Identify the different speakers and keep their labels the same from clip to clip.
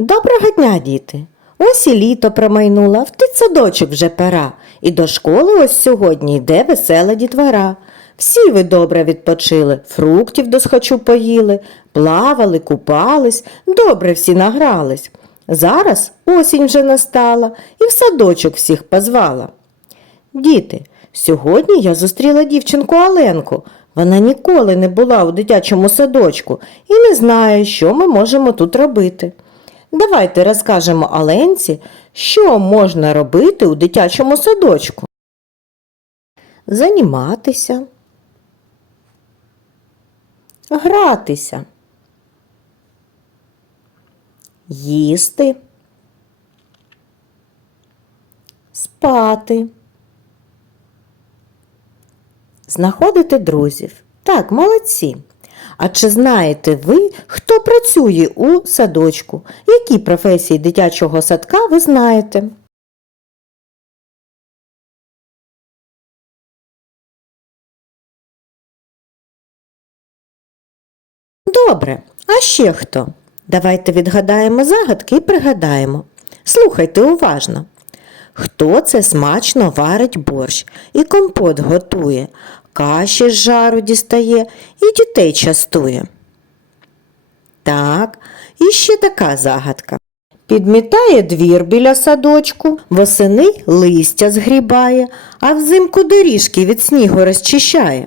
Speaker 1: Доброго дня, діти! Ось і літо промайнуло, в дитсадочок вже пора, і до школи ось сьогодні йде весела дітвора. Всі ви добре відпочили, фруктів досхочу поїли, плавали, купались, добре всі награлись. Зараз осінь вже настала і в садочок всіх позвала. Діти, сьогодні я зустріла дівчинку Аленку. Вона ніколи не була у дитячому садочку і не знає, що ми можемо тут робити. Давайте розкажемо Аленці, що можна робити у дитячому садочку. Заніматися, гратися, їсти, спати. Знаходити друзів. Так, молодці. А чи знаєте ви, хто працює у садочку? Які професії дитячого садка ви знаєте? Добре, а ще хто? Давайте відгадаємо загадки і пригадаємо. Слухайте уважно. Хто це смачно варить борщ і компот готує, каші з жару дістає і дітей частує? Так, і ще така загадка. Підмітає двір біля садочку, восени листя згрібає, а взимку доріжки від снігу розчищає.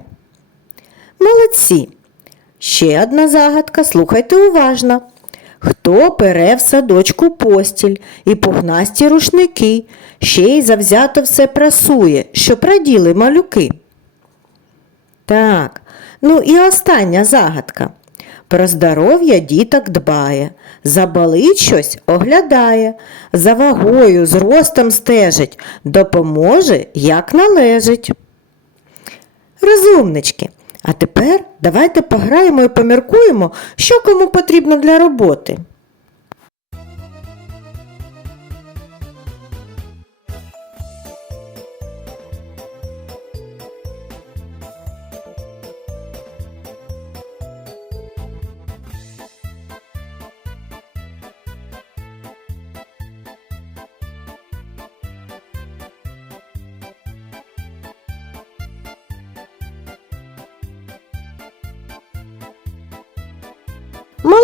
Speaker 1: Молодці. Ще одна загадка, слухайте уважно. Хто пере в садочку постіль і пухнасті рушники, ще й завзято все прасує, що праділи малюки? Так, ну і остання загадка. Про здоров'я діток дбає, заболить щось оглядає, за вагою, зростом стежить, допоможе, як належить. Розумнички, а тепер давайте пограємо і поміркуємо, що кому потрібно для роботи.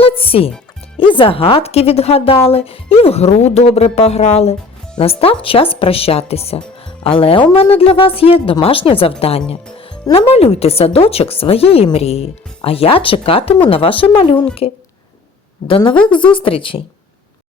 Speaker 1: Молодці! І загадки відгадали, і в гру добре пограли. Настав час прощатися. Але у мене для вас є домашнє завдання. Намалюйте садочок своєї мрії, а я чекатиму на ваші малюнки. До нових зустрічей!